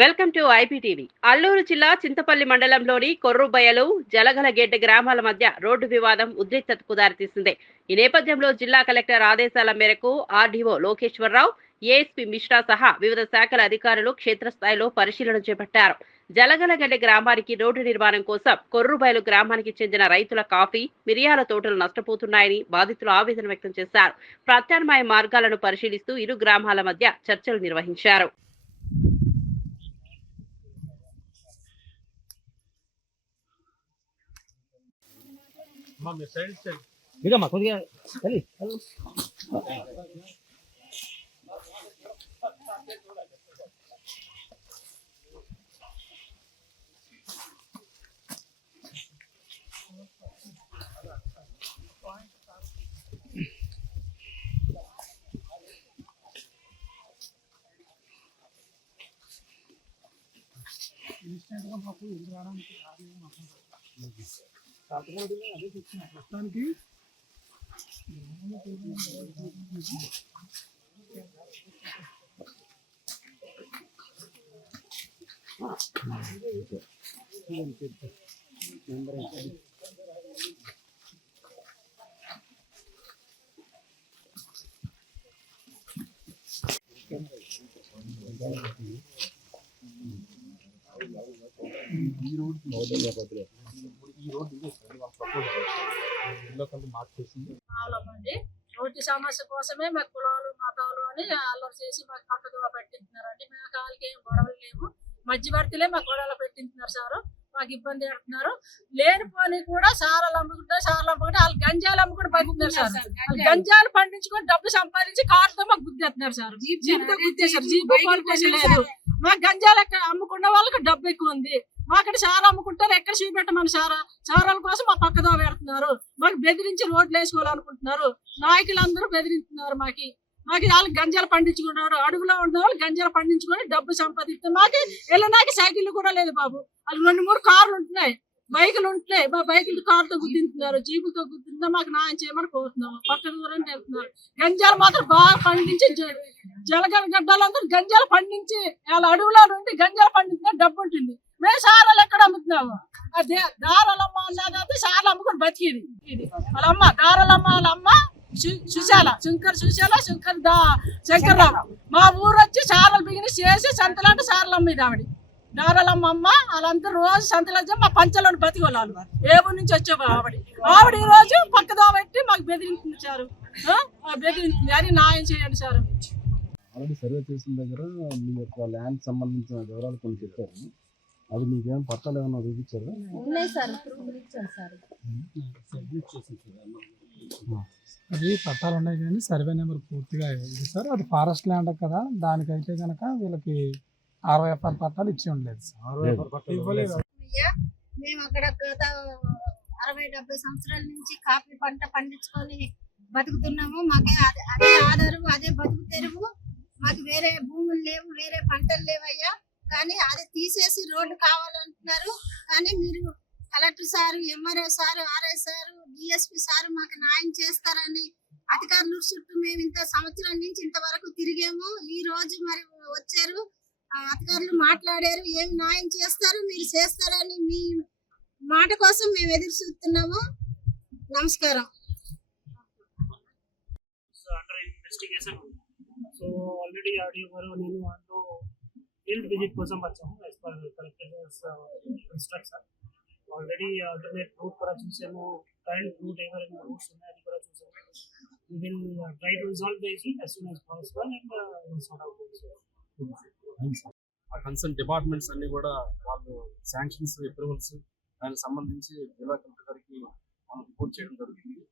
Welcome to IPTV. Alluri జిల్లా చింతపల్లి మండలంలోని కొర్రుబయలు, జలగలగెడ్డ గ్రామాల మధ్య రోడ్డు వివాదం ఉద్రిక్తతకు దారితీసింది. ఈ నేపథ్యంలో జిల్లా కలెక్టర్ ఆదేశాల మేరకు ఆర్డీఓ లోకేశ్వరరావు, ఏఎస్పీ మిశ్రా సహా వివిధ శాఖల అధికారులు క్షేత్రస్థాయిలో పరిశీలన చేపట్టారు. జలగలగెడ్డ గ్రామానికి రోడ్డు నిర్మాణం కోసం కొర్రుబయలు గ్రామానికి చెందిన రైతుల కాఫీ, మిరియాల తోటలు నష్టపోతున్నాయని బాధితులు ఆవేదన వ్యక్తం చేశారు. ప్రత్యామ్నాయ మార్గాలను పరిశీలిస్తూ ఇరు గ్రామాల మధ్య చర్చలు నిర్వహించారు. ఇదమ్మా కొద్దిగా తల్లి మాకు ఎదురు రావడానికి అదే చెప్తున్నా ప్రస్తుతానికి ఈ రోడ్డు మార్చేసింది. రోడ్డు సమస్య కోసమే మాకు కులాలు మతాలు అని అల్లరి చేసి మాకు పక్కగా పెట్టింటున్నారండి. మేము కాళ్ళకి ఏం గొడవలు లేవు, మధ్యవర్తిలే మాకు గొడవలు పెట్టింటున్నారు సార్. మాకు ఇబ్బంది పెడుతున్నారు. లేనిపోని కూడా సారాలు అమ్ముకుంటే వాళ్ళు గంజాలు అమ్ముకుంటే బతుకుతున్నారు సార్. వాళ్ళు గంజాలు పండించుకొని డబ్బు సంపాదించి కార్తో మాకు గుద్దేస్తున్నారు సార్. జీబుతో గుద్దేశారు. జీబు లేదు. మాకు గంజాలు ఎక్కడ అమ్ముకున్న వాళ్ళకి డబ్బు ఎక్కువ ఉంది. మాకడ సారా అమ్ముకుంటారు. ఎక్కడ చూపెట్టమని సారాల కోసం మా పక్కదో పెడుతున్నారు. మాకు బెదిరించి రోడ్లు వేసుకోవాలనుకుంటున్నారు. నాయకులందరూ బెదిరిస్తున్నారు. మాకు వాళ్ళకి గంజాలు పండించుకున్నారు. అడుగులో ఉన్న వాళ్ళు గంజాలు పండించుకొని డబ్బు సంపాదిస్తారు. మాకు వెళ్ళడానికి సైకిల్ కూడా లేదు బాబు. అది 2-3 కార్లు ఉంటున్నాయి, బైకులు ఉంటున్నాయి. మా బైకులు కార్తో గుద్దింటున్నారు, జీపులతో గుద్దింటున్నారు. మాకు న్యాయం చేయమని కోరుతున్నాము. పక్క దూరం వెళ్తున్నారు. గంజాలు మాత్రం బాగా పండించి జలగల గడ్డలందరూ గంజాలు పండించి వాళ్ళ అడవులో నుండి గంజాలు పండించిన డబ్బు ఉంటుంది. మేము సారాలు ఎక్కడ అమ్ముతున్నాము? అదే దారాలమ్మ అన్నది సారాలు అమ్ముకొని బతికేది. ఇది వాళ్ళ అమ్మ దారాలమ్మ, వాళ్ళ అమ్మ శంకర్రావు. మా ఊరు వచ్చి సారాలు బిగినెస్ చేసి సంతలాంటి సారాలు అమ్మేది ఆవిడ. దారాలమ్మ అమ్మ వాళ్ళందరూ రోజు సంతలు మా పంచలోని బతికోళ్ళు. ఏ ఊరి నుంచి వచ్చే ఆవిడ ఈ రోజు పక్కదో పెట్టి మాకు బెదిరించారు. బెదిరించింది అని న్యాయం చేయండి సార్. ఆల్రెడీ సర్వే చేసిన దగ్గర మీ యొక్క ల్యాండ్ సంబంధించిన వివరాలు కొన్ని చెప్పారు. అది మీకేం పట్టాలు ఏమన్నా చూపించారు? అది పట్టాలు ఉన్నాయి కానీ సర్వే నెంబర్ పూర్తిగా ఇది సార్. అది ఫారెస్ట్ ల్యాండ్ కదా, దానికైతే కనుక వీళ్ళకి 60 ఎకరాల పట్టాలు ఇచ్చి ఉండలేదు సార్. మేము అక్కడ గత 60-70 సంవత్సరాల నుంచి కాఫీ పంట పండించుకొని బతుకుతున్నాము. మాకే అదే ఆధారం, అదే బతుకు తెరువు. మాకు వేరే భూములు లేవు, వేరే పంటలు లేవయ్యా. కానీ అది తీసేసి రోడ్డు కావాలంటున్నారు. కానీ మీరు collector sir, MRO sir, RI sir, DSP sir మాకు న్యాయం చేస్తారని అధికారుల చుట్టూ మేము ఇంత సంవత్సరం నుంచి ఇంతవరకు తిరిగాము. ఈ రోజు మరి వచ్చారు అధికారులు, మాట్లాడారు. ఏమి న్యాయం చేస్తారు, మీరు చేస్తారని మీ మాట కోసం మేము ఎదురు చూస్తున్నాము. నమస్కారం. సో ఆల్రెడీ ఆడియో గారు నేను వాళ్ళు ఫీల్డ్ విజిట్ కోసం వచ్చాము. As per collector instruction already alternate route కూడా చూసాము. కరెంట్ రూట్ ఎవరైనా రూట్స్ ఉన్నాయి అది కూడా చూసాము. We will try to resolve the issue as soon as possible and we'll sort out the issue. ఆ కన్సర్న్ డిపార్ట్మెంట్స్ అన్ని కూడా వాళ్ళు శాంక్షన్స్, అప్రూవల్స్ దానికి సంబంధించి జిల్లా కలెక్టర్ గారికి మనం రిపోర్ట్ చేయడం జరుగుతుంది.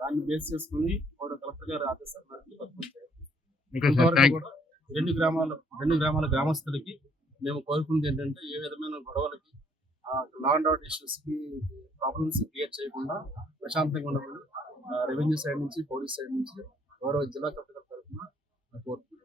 దాన్ని బేస్ చేసుకుని కూడా కలెక్టర్ గారి ఆదేశాల మేరకు కూడా రెండు గ్రామాల గ్రామస్తులకి మేము కోరుకున్నది ఏంటంటే, ఏ విధమైన గొడవలకి, లా అండ్ ఆర్డర్ ఇష్యూస్ కి ప్రాబ్లమ్స్ క్రియేట్ చేయకుండా ప్రశాంతంగా ఉండమని రెవెన్యూ సైడ్ నుంచి, పోలీస్ సైడ్ నుంచి గౌరవ జిల్లా కలెక్టర్ తరఫున కోరుకుంటున్నాం.